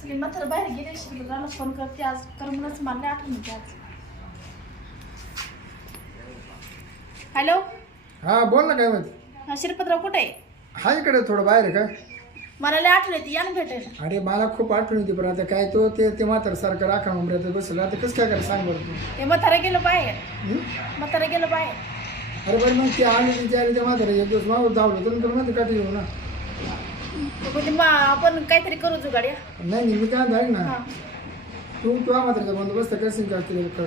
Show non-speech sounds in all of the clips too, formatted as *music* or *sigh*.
सगळी म्हातारं बाहेर गेले शिकला फोन करते. आज करमूनच मला नाही आठवण आज. हॅलो हा बोल ना काय माहिती हा शिरपतराव कुठे आहे? हा इकडे थोडं बाहेर आहे काय मला लय आठवण येते या ना भेटायला. अरे मला खूप आठवण येते पण आता काय तो ते ते म्हातार सारखं राखा उमऱ्यात बसलं. आता कसं काय करायचं सांग बरं तू. ते म्हातारं गेलं बाहेर. हं? म्हातारं गेलं बाहेर. अरे बरं मग ते आली तिथे आली त्या म्हातारा एक दिवस मागून धावलं तर मध्ये काठी येऊ ना ते बोलले, "मा, आपण काहीतरी करू जुगाड्या नाही नाही मी काय म्हणतो, ऐक ना. तू तुझ्या म्हाताऱ्याचा बंदोबस्त करशील का कट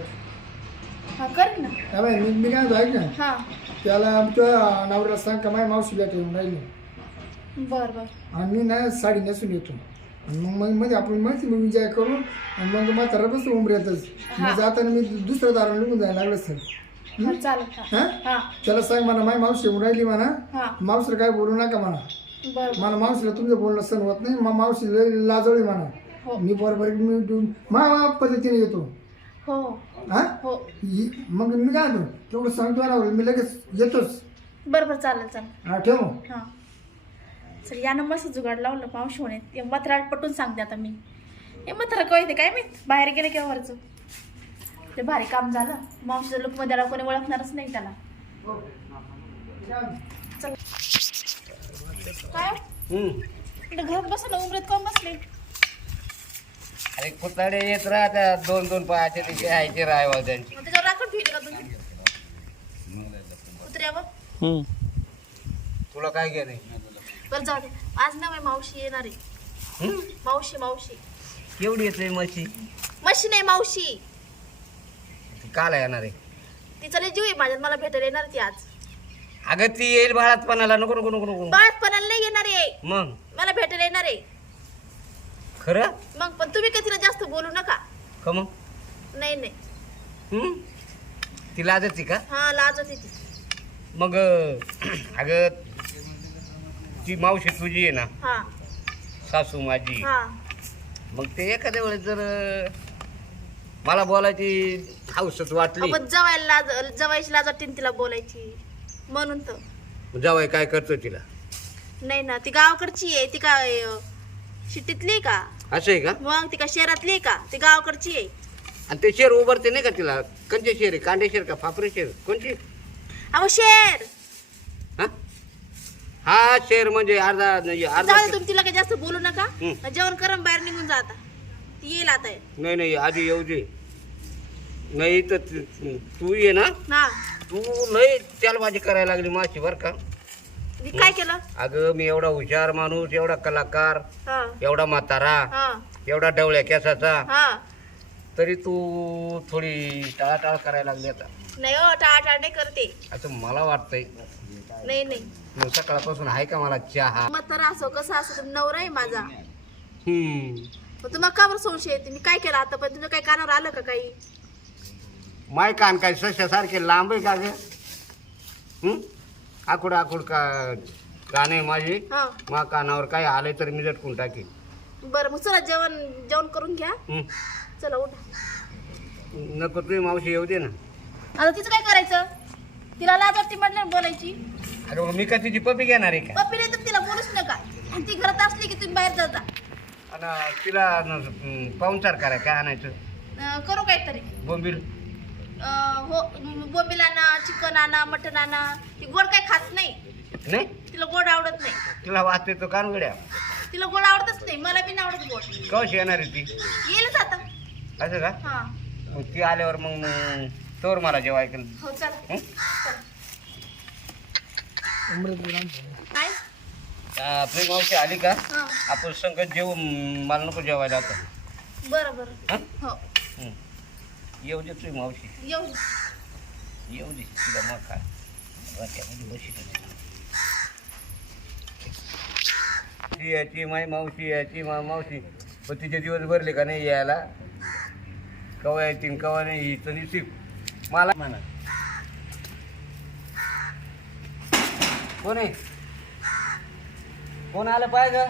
हा कर ना. हा बाई मी मी काय म्हणतो, ऐक ना. हा. त्याला तुझ्या नवऱ्याला सांग का माझ्या मावशी भेट येऊन राहिली. बर बर. आणि मी ना साडी नेसून येतो. आणि मग मग मध्ये आपण माहिती मग विजय करू आणि मग म्हातारा बसतो उमऱ्यातच. मग जाताना मी दुसऱ्या दाराला निघून जायला लागलं सर. हा चालेल हा. हा? हा. त्याला सांग म्हणा माझी मावशी येऊन राहिली म्हणा. हा. मावशीला काय बोलू नका म्हणा. मला मावशीला तुमचं बोलणं सण होत नाही. मा मावशी लय लाजवली म्हणा. हो. मी बरोबर मी मा मा पद्धतीने येतो. हो. हा? हो. मग मी काय तेवढं सांगतो ना मी लगेच येतोच. बरं बरं चालेल चालेल. हा ठेव? मग. हां सर यानं मस्त जुगाड लावलं मावशी म्हणे. ते मथरा पटून सांगते आता मी. हे मथरा काय ते काय माहीत? बाहेर गेले किंवा वरचं. ते भारी काम झालं. मावशीचं लुकमध्ये त्याला कोणी ओळखणारच नाही त्याला. चल. काय? हम्म. इकडे घरात बसा ना उमरेत कोण बसले? अरे कुताडे येत राहत्या दोन दोन पायाचे तिथे आयचे राहावं त्यांची. मग त्याच्यावर राखून ठेवले का तुम्ही? कुत्र्यावर तुला काय घे बरं जाऊ दे. आज ना माझी मावशी येणार आहे. मावशी मावशी. केवढी येते मच्छी? मशी नाही मावशी. काला येणार आहे. तिचा लय जीव आहे माझ्यात. मला भेटायला येणार ती आज. अगं ती येईल बाळातपणाला. नको नको नको नको. बाळपणाला नाही येणार आहे. मग? मला भेटायला येणार आहे. खरं? मग पण तुम्ही काही तिला जास्त बोलू नका? का मग? नाही नाही. हम्म? ती लाजती का? हा लाज होती ती. मग अगं ती मावशी तुझी आहे ना? हा. सासू माझी. हा. मग ते एखाद्या वेळेस जर मला बोलायची हौसत वाटली. आपण जवायला लाज जवायची लाज वाटते ना तिला बोलायची. म्हणून तर. जावाय काय करतो तिला? नाही ना ती गावाकडची आहे. ती काय अं, आहे का? असं आहे का? मग ती का शहरातली आहे का? ती गावाकडची आहे. आणि ते शेर उभारते नाही का तिला? कंचे शेर आहे? कांदे शेर का फापरे शेर? कोणची? अहो शेर! हा? हा शेर म्हणजे अर्धा म्हणजे अर्धा जाऊ दे तुम्ही तिला काही जास्त बोलू नका. हम्म. जेवण करून बाहेर निघून जा आता. ती येईल आता. नाही नाही आधी येऊ दे. नाही तर तू- तू ये ना. ना तू लय त्याला माझी करायला लागली माशी बर का. मी काय केलं? अगं मी एवढा हुशार माणूस एवढा कलाकार हा. एवढा म्हातारा हा. एवढा डवळ्या केसाचा. हा. तरी तू थोडी टाळाटाळ करायला लागली आता. नाही हो टाळाटाळ नाही करते. असं मला वाटतंय नाही नाही. मग सकाळपासून आहे का मला चहा? मग तर असो कसं असो तुम्ही नवरा आहे माझा. हम्म. मग तुम्हाला का बरं संशय येते? मी काय केलं आता पण तुमच्या काही कानावर आलं का काही? माय कान काय सश्यासारखे लांब आहे का ग? हं? आकुड आकुड का कान आहे माझी? हा. मा कानावर काय आलंय तर मी झटकून टाकेन. बरं मग चला जेवण जेवण करून घ्या. हं? चला उठा. नको तुम्ही मावशी येऊ दे ना. आता तिचं काय करायचं? तिला लाज वाटते म्हटलं बोलायची. अरे मग मी का तिची पपी घेणार आहे का? पप्पी नाही तर तिला बोलूच नका. आणि ती घरात असली की तुम्ही बाहेर जाता. आणि तिला न- पाहुणचार करा काय आणायचं? अं, करू काहीतरी. बोंबील. हो बोंबील आणा चिकन आणा मटन आणा ती गोड काय खात नाही. नाही? तिला गोड आवडत नाही. तिला वाचते तो कान गड्या तिला गोड आवडतच नाही. मला बी नाही आवडत गोड. कवशी येणार आहे ती? येईलच आता. असं का? हा. मग ती आल्यावर मग तोर मला जेव्हा ऐकलं. हो चला. हं? काय? आपली मावशी आली का? हा. आपण संगत जेवू मला नको जेवायला आता. बरं बरं. हं? हो. हं. येऊ दे तुझी मावशी. येऊ येऊ दे तुला मग काय वाट्यामध्ये बशी ती याची माई मावशी याची मा मावशी. पण तिचे दिवस भरले का नाही यायला? कवा येतील कवा नाही ही तर निश्चित. मला म्हणा. कोण आहे? कोण आलं पाहिजे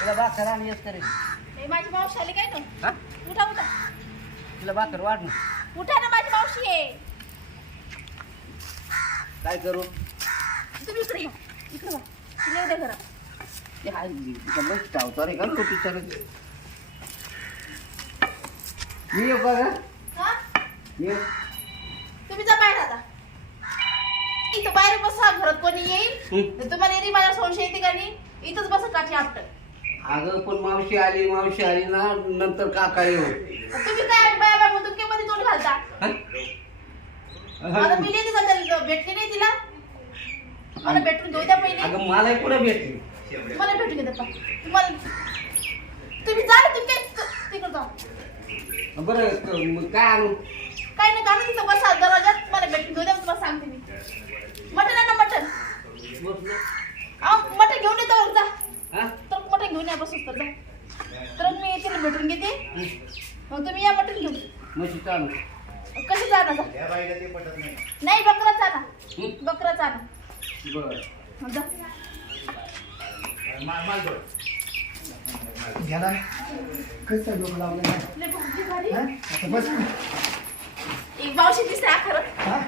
तिला भाकर आणि येस करेल माझी मावशी आली काय ना उठा उठा. तिला भाकर वाढ ना. उठा ना माझी मावशी आहे काय करू? तुम्ही इकडे या. इकडे तिला ते हाय चावता रे का मी येऊ का गं? हा? मी येऊ? तुम्ही जा बाहेर आता. इथं बाहेर बसा घरात कोणी येईल. हं. तर तुम्हाला येईल माझ्या संशय येते का नाही इथंच बसा काठी आपट अगं पण मावशी आली मावशी आली ना नंतर काका येऊ. तुम्ही काय बाय बाय म्हणून मध्ये तोंड घालता? नाही तिला भेटली नाही तिला. मला भेटून घेऊ द्या पहिले. अगं मला कुठं भेटली? मला भेटून घेऊ द्या तुम्हाला तुम्ही जा ना तुम्ही काय तिकडं जा. बरं क- मग काय आणू? काय नाही काढून तिथं बसा दरवाजात मला भेटून घेऊ द्या तुम्हाला सांगते मी. मटन आहे ना मटन? अहो मटन घेऊन येतो जा. हा? तर मटन घेऊन या बसूस तर जा. तर मी तिला भेटून घेते. मग तुम्ही या मटन घेऊन. म्हशी चालू. कसं जाणार जा. नाही. बकरा चाला. बकरा चाला. बरं. मग जा. घ्याला कसं डोकं लावलं? ना लय भारी. भारी. हा? आता बस. एक मावशी दिसते हा खरं. हा?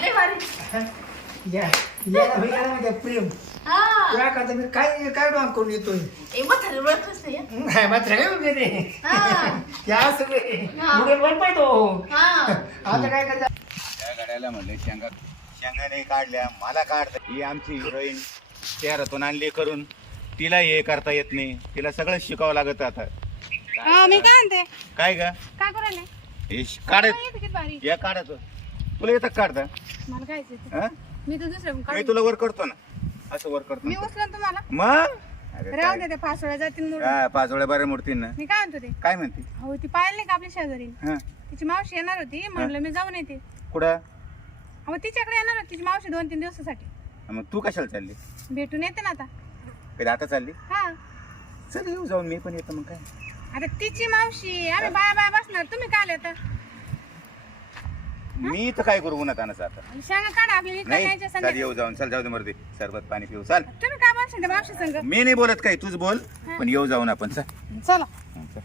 लय भारी? या. याला प्रेम? हा. तुला का आता मी काय काय डोंग करून येतोय? ए म्हातारे ओळखच नाही हं. नाही मात्र काय उभे रे हा. *laughs* या सगळे हा. पुढे वर पाहितो. हा. आता काय करता? त्या गाड्याला म्हणले शेंगा शेंगा नाही काढल्या मला काढता ही आमची हिरोईन शहरातून आणली करून. तिला हे करता येत नाही. तिला सगळं शिकावं लागत आता. हा मी काय म्हणते? काय ग? काय करायला हे श- काढत येते किती भारी या काढत तुला येतं का काढता? मला काय येते हा? मी तर मी तुला वर करतो ना. असं वर करतो. मी. उचलन तुम्हाला? मग? अरे राहू काय? दे फासोळ्या जातील मोडून. हा, पाच वेळा बऱ्या मूर्ती ना. मी काय म्हणतो ते? काय म्हणते? हो ती पाहिली नाही का आपल्या शेजारी? हा. तिची मावशी येणार होती म्हणलं मी जाऊन येते. कुठं? अहो तिच्याकडे येणार होती तिची मावशी दोन तीन दिवसासाठी मग तू कशाला चालली? भेटून येते ना आता. कधी आता चालली? हा. चल येऊ जाऊन मी पण येतो मग काय? आता तिची मावशी आम्ही बाया बाया बसणार तुम्ही काय आले आता? मी तर काय करू उन्हात आणच आता? काढा इकडे नाही न्यायच्या चल येऊ जाऊन चल जाऊ दे मर्दी. सरबत पाणी पिऊ चाल. तुम्ही काय बोलशाल त्या मावशी संग? मी नाही बोलत काय तूच बोल. पण येऊ जाऊन आपण चल. चला. हं, चल.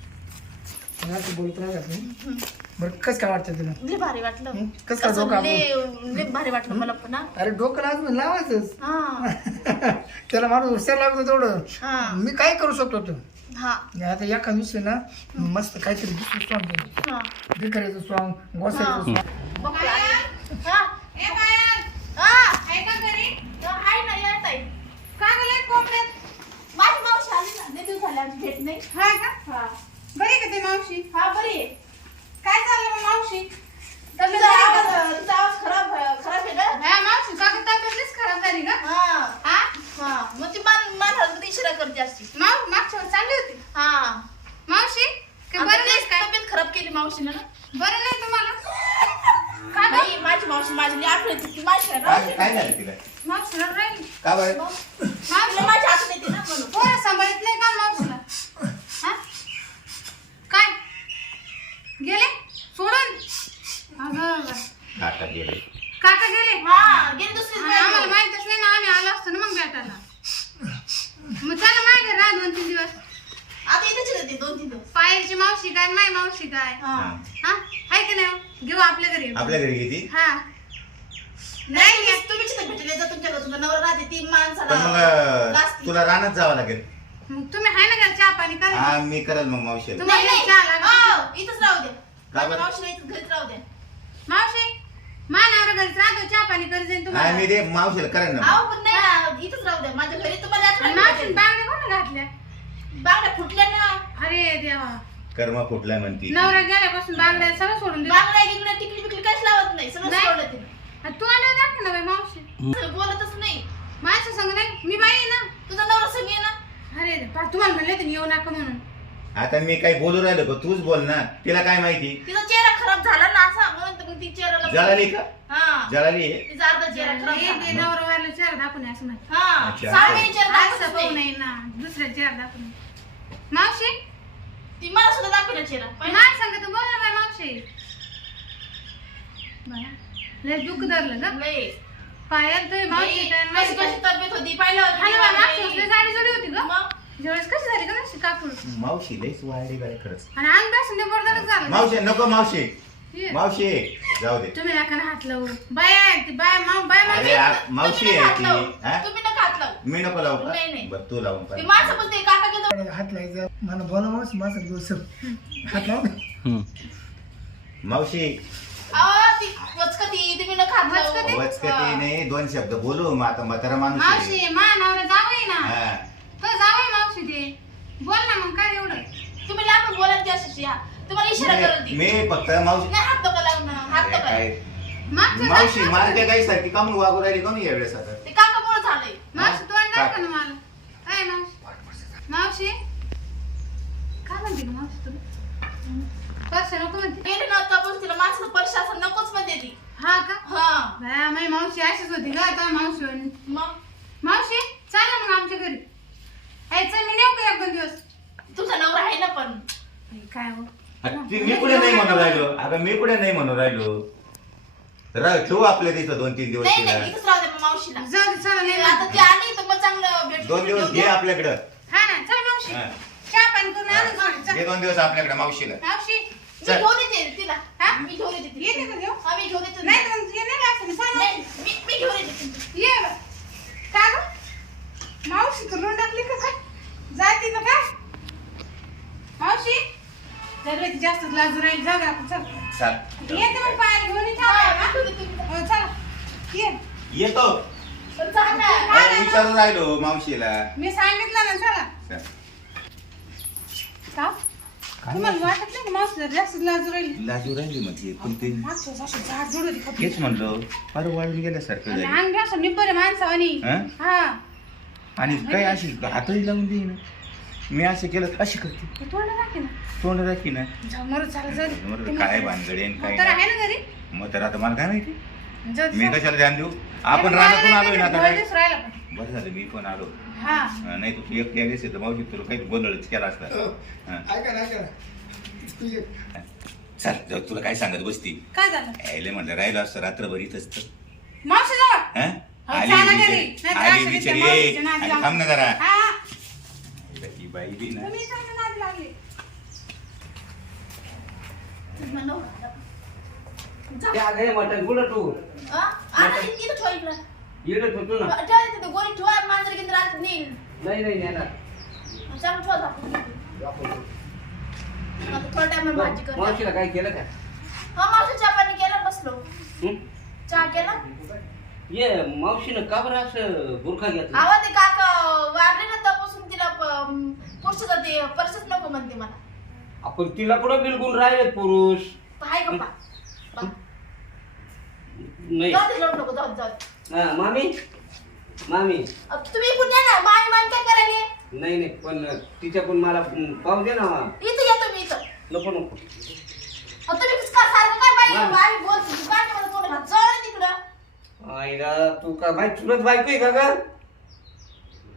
मला तू बोलत राहत नाही बरं कसं काय वाटतं तुला? लय भारी वाटलं. हं? कसं काय कसं डोकं लय लय भारी वाटलं मला पण हा. अरे डोकं लावायचंच. हा. *laughs* त्याला माणूस हुशार लागतो तेवढं. हा. मी काय करू शकतो तो? हा. आता एका दिवशी ना मस्त काहीतरी दुसरं हा. भिकाऱ्याचं सॉंग गोसाईचं सॉंग बघू आली. हा ए बाया, हा आहे का घरी तर आहे ना या ताई का गेले कोपऱ्यात माझी मावशी आली ना लय दिवस झाले आमची भेट नाही हा का हा बरी का ते मावशी हा बरी आहे काय चाललं मग मावशी तुझा आवाज तुझा आवाज खराब खराब आहे ना हा मावशी का तब्येतच खराब झाली का हा हा हा मग ती मान मान हलवून इशारा करते अशी माव मागच्या वेळेस चालली होती हा मावशी काय आता बरं नाही तेच काय तब्येत खराब केली मावशीनं ना बरं नाही तुम्हाला का नाही माझी मावशी माझी लई आठवण येते ती माझी आहे काय ना. काय झालं तिला मावशीला राहिली का बरं मावशी तिला माझी आठवण येते ना म्हणून. पोरं सांभाळत नाही का मावशीला? हा? काय? गेले? सोडून? अगं अगं. काका गेले. काका गेले? हा गेली दुसरीच आणि आम्हाला. माहितच नाही ना आम्ही आलो असतो ना मग भेटायला. मग चला मागे राहा दोन तीन दिवस. आता इथेच येते दोन तीन दिवस. पायलची मावशी काय माय मावशी काय? हा. हा? आहे की नाही? घेऊ आपल्या घरी. आपल्या घरी किती हा. नाही नाही, भेटले जा नवरा राहते ती माणसाला पण मग लाजते. तुला रानात जावं लागेल. मग तुम्ही आहे ना घरी चहा पाणी करा. हा मी करल मग मावशी. तुम्हाला नाही नाही. चहा लागेल. हो, इथंच राहू दे. का माझ्या बरं? मावशीला घरीच राहू दे. मावशी मानावर घरीच राहतो चहा पाणी जाईन हा तुम्हाला. मी रे मावशीला करेन ना पण नाही ना इथंच राहू दे. माझ्या घरी तुम्हाला आणि मावशी. बांगड्या कोण घातल्या? बांगड्या फुटल्या ना. अरे देवा. कर्म फुटलाय म्हणती. नवरा गेल्यापासून बांगड्या सगळं सोडून दिलं. बांगड्या गिंगड्या टिकली काहीच लावत नाही सगळं नाही. सोडलं तिने. आणि तू अंडा दाखव ना बाई मावशी. सगळं बोलतच नाही. माझ्या संग नाही मी बाई आहे ना. तुझा नवरा संग आहे ना. अरे पा तुम्हाला म्हणले होते ना येऊ नका म्हणून. आता मी काही बोलू राहिलो का? तूच बोल ना. तिला काय माहिती? तिचा चेहरा खराब झाला ना असा म्हणून तर मग ती चेहऱ्याला जळाली का? हा. जळाली आहे? तिचा अर्धा चेहरा खराब नाही, ते झाला नवरा वारला चेहरा दाखवून आहे असं हा. अच्छा. सहा महिने चेहरा असं दाखवतच पाहू नाही. ना. दुसऱ्या चेहरा दाखवून आहे. मावशी? ती मला सुद्धा दाखवला चेहरा. पहिला. माझ्या सांगत बोल ना बाई मावशी. बाया, लय दुःख धरलं लई. पायात मावशी. काय कशी माहिती कशी तब्येत होती? पहिलं होती खाली बा, मागच्या वाढली. वेळेस गाडी जोडी होती ग. मग? ज्यावेळेस कशी झाली का नशी कापूर मावशी लईच वाढली खरंच. आणि अंग बसून बरोबरच झालं मावशी नको मावशी. ये. मावशी जाऊ दे. तुम्ही नका ना हात लावू. बाया ती बाया माव बाया अरे मावशी आ- मावशी तुम्ही आहे नका ती हात लावू. हा? तुम्ही नका हात लावू. मी नको लावू का? नाही, नाही. बरं तू लावून ते पाहिजे माणसं बोलते काका गेलो हात लावायचा मला बोला मावशी माझा दिवस हात लाव. मावशी अहो, ती वचकती तुम्ही न खात जाऊ. वचकती? वचकती नाही दोन शब्द बोलू मग आता म्हातारा माणूस आहे. मावशी मा नवरा जावई ना. हा. तो जावई मावशी ते. बोल ना मग काय एवढं? तुम्ही लांबून बोला ती अशी हा. तुम्हाला इशारा करत मी फक्त मावशी नाही हात नको लावून हात नको काय? मागचं मावशी दाखव. मला सारखी कामून वागू राहिली कामून यावेळेस आता? ते काकामुळे झालंय. मावशी तोंड काय? दाखव ना मला. काय मावशी. मावशी? काय म्हणते गं मावशी तुला पर्स नको म्हणते. गेले ना तिला पर्स असं नकोच म्हणते ती. हा का? हा. बाया, माझी मावशी अशीच होती ग आता मावशी. मग? मावशी चल ना मग आमच्या घरी. ए चल मी नेऊ का एक दोन दिवस? तुझा नवरा आहे ना पण. काय हो? ती मी कुठे नाही म्हणून राहिलो? अगं मी कुठे नाही म्हणून राहिलो? राह ठेवू आपल्या तिथं दोन तीन दिवस नाही तिला. नाही इथंच राहू दे मग मावशीला. जाऊ दे चला नाही आता ती आली तर मग चांगलं भेट दोन दिवस घे आपल्याकडं. हा ना चल मावशी. हा. चहा पाणी करून आणू थोडं, चल. घे दोन दिवस आपल्याकडे मावशीला. मावशी मी चल. घेऊन येते तिला हा? मी घेऊन येते येते तिला. का घेऊन? हा मी घेऊन येते नाही तिला. तर मग ये नाही लागतं सांग नाही. मी मी घेऊन येते तिला. ये बा. का गं? मावशी तू लोंडातली का काय जाती का काय मावशी जर ती जास्त लाजू राहील जाऊ दे आपण चल चाल येते मग पाय घेऊन इथे हा, आलोय ना. घेऊन येते तिला. हो, चला ये येतो पण जा ना. अरे, विचारून राहिलो मावशीला मी सांगितलं ना चला चल. का तुम्हाला वाटत नाही का जास्त लाजू राहील? लाजू राहिली पण ते मागच्या वर्षी अशी झाड जोड होती खपली. हेच म्हणलो फार वाळून गेल्यासारखं आणि झालं. अंग असं निब्बर आहे माणसावानी. हं? हा. आणि काय अशी हातही लावून देईन मी असं केलं अशी करते. ते तोंड राखे ना. तोंड राखी. बरं, ते काय म्हातारं- भानगडी आणि काय म्हातारं नाही. आहे ना घरी? मग तर आता मला काय माहिती? जाऊ दे, मी. कशाला ध्यान देऊ? आपण ते रानातून मला आलोय ना आता नाही काय? दिवस राहिला पण. बरं झालं मी पण आलो. हा नाही तू एकटी आलीस तर मावशी तुला काही गोंधळच केला असता हं. ऐका ना ऐका ना तू ये. चल जाऊ तुला काय सांगत बसती काय झालं यायला म्हणलं राहिलो असतं रात्रभर इथंच तर मावशी जवळ हं? हो, आली चला बिचारी घरी. नाही तर आली अशी बिचारी बिचारी ये मावशीच्या नादी अरे लागून. थांब ना जरा हा ही बाई बी ना तुम्ही इथं नादी लागली. जा. त्या घरी मटण कुठं तू हा? ठेव इकडं. येडत होतो ना. ठेवा मांजर आत नेईल नाही. नाही येणार चांगलं ठेवा झाकून. आता थोड्या टायमात भाजी कर मावशीला काय केलं का? हा मावशी चहा पाणी केला बसलो. हं? चहा केला? ये मावशीनं का बरं असं बुरखा घेतला? आवा ते काका वारले ना तेव्हापासून तिला पुरुष ते परसच नको म्हणते मला. आपण तिला कुठं बिलकुल राहिले पुरुष? हाय पा पा. नाही. जाऊ दे, जाऊ नको जाऊ दे, जाऊ दे. हा, मामी? मामी? अब तुम्ही या ना माय मान काय करायले? नाही नाही पण तिच्याकडून मला पाहू दे ना इथं या तुम्ही इथं. नको नको. तुम्ही का सारखं काय पाहिजे मान. आम्ही बोलतो तू तिकडं. आईला का माहीत चुलत बायको आहे का ग?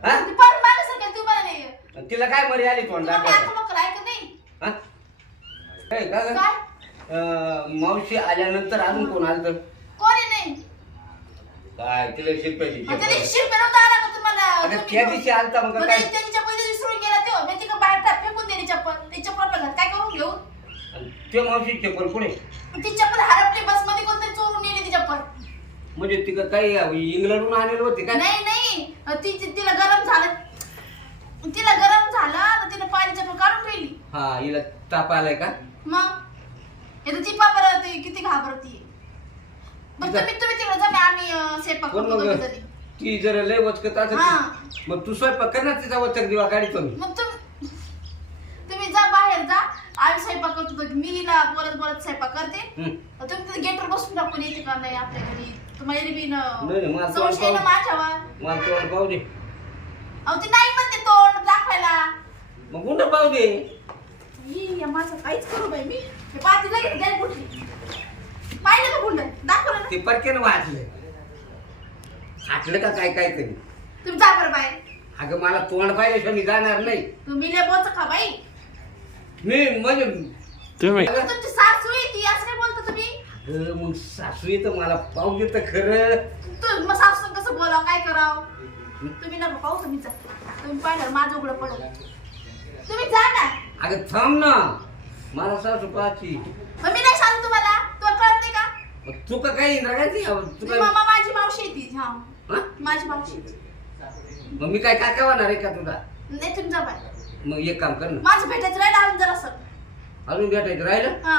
हा? ती पण तू नाही तिला काय मरी आली तोंड काय दाखवायला? का? नाही? हा? काय का ग? काय? अं, मावशी आल्यानंतर अजून कोण आलं तर? कोणी नाही. काय तिला दिवशी शिरपे नव्हता आला का तुम्हाला अगं तुम्ही त्या घेऊन? दिवशी आलता मग मग काय? त्या- चप्पल विसरून गेला तो. मी तिकडे बाहेर टाक फेकून दिली चप्पल. ती चप्पल घरात काय करून घेऊ? ते मावशी चप्पल पुढे ती चप्पल हरपली बसमध्ये कोणतरी चोरून नेली ती चप्पल. म्हणजे तिकडं काही इंग्लंडहून आणलेलं होती काय? नाही नाही. ती ती- तिला गरम झालं. तिला गरम झालं तर तिने पाणी चप्पल काढून ठेवली. हा हिला ताप आलाय का? मग? येतं ती पापर किती घाबरती. तिचा- तुम्ही तुम्ही तिकडे जा मी स्वयंपाक करतो मग. ती जर लय वचकत हा. मग तू स्वयंपाक कर ना तिचा वचक दिवा काढतो मी. मग तुम तुम्ही जा बाहेर जा. आम्ही स्वयंपाक करतो दोघी. मी हिला बोलत बोलत स्वयंपाक करते. तुम्ही तिथे गेटवर बसून टाकून येते का नाही आपल्या घरी? तुम्हाला बी नाही, नाही, मला न संशय तोंड ना माझ्यावर. मला तोंड पाहू दे. अहो ती नाही म्हणते तोंड दाखवायला. मग गुंड पाहू दे. ही, या माझं काहीच करू बाई मी. हे पाहते लगेच गेली कुठली. पाहिलं का गुंड? दाखवलं ना. ते परकेनं वाचलं हाटलं का काय काय तरी? तुम्ही जा बरं बाई. अगं मला तोंड पाहिल्याशिवाय मी जाणार नाही. तुम्ही लय बोच का बाई? मी म्हणजे तुम्ही अगं तुमची सासू आहे ती असं काय बोलता तुम्ही? अगं, मग सासू येतं मला पाहू दे तर खरं. तू मग सासू कसं बोलावं काय करावं? तुम्ही नका पाहू तुम्ही जा तुम्ही पाहिलं माझं उघडं पडत तुम्ही जा ना. अगं थांब ना. मला सासू पाहायची. मग मी नाही सांगू तुम्हाला? तुला कळत नाही का? मग तू का काही इंद्रागायची तू ती काय मामा माझी मावशी आहे ती हा. हा? माझी मावशी मग मी काय काय होणार आहे का तुला? नाही जा बाहेर. मग एक काम कर ना. माझं भेटायचं राहिलं अजून जरासं अजून भेटायचं राहिलं? हा.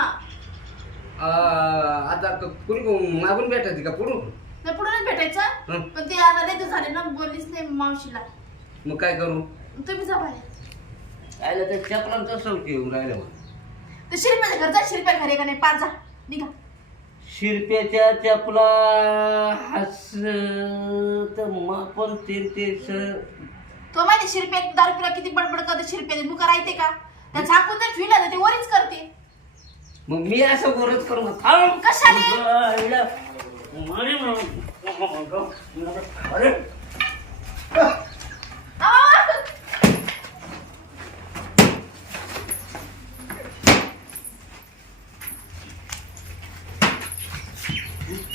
आता क- कुणी कोण- मागून भेटायचं का पुढून? नाही पुढे भेटायचं. हं. पण ते आता नाही झाले ना बोललीच नाही मावशीला. मग काय करू? तुम्ही जा बाहेर. राहिलं तर चपलांचं सवती येऊन राहिलं मग ते शिरप्याच्या घर जा शिरप्या घरी का नाही? पाच जा. निघा. शिरप्याच्या चपला हस तर पण ते ते तो माहिती शिरप्या दारू पिला किती बडबड करते शिरप्याने बुका राहते का त्या झाकून जर ठेवला तर ते वरीच करते मग मी असं बोलत करू मग थांब. कशाने? मारे मग. अरे आवा!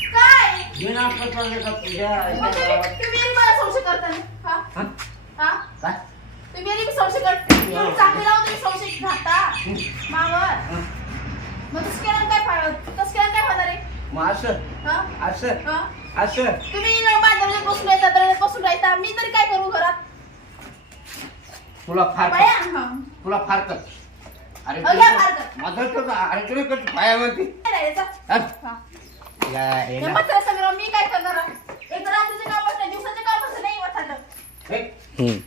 काय बिना आपलं चाललं का तुझ्या मग तुम्ही तुम्ही आणि मला संशय करता ना? हा? हा? हा? काय तुम्ही आणि मी संशय करता तुम्ही चांगले राहून तुम्ही संशय घाता मावर मग तसं काय फायदा तसं केलं काय होणार आहे मग असं हा? असं हा? असं तुम्ही ना बांधवले बसून दरवाजात बसून राहता मी तरी काय करू घरात तुला फार बाया हा. तुला फार कर अरे अहो, घ्या फार कर. मदत कर अरे तुला कर पाया म्हणते काय राहायचं? हट. हा. या, ये हे ना. म्हातारं सगळं मी काय करणार एक रात्रीचं काम असतं दिवसाचं काम असतं नाही वाटलं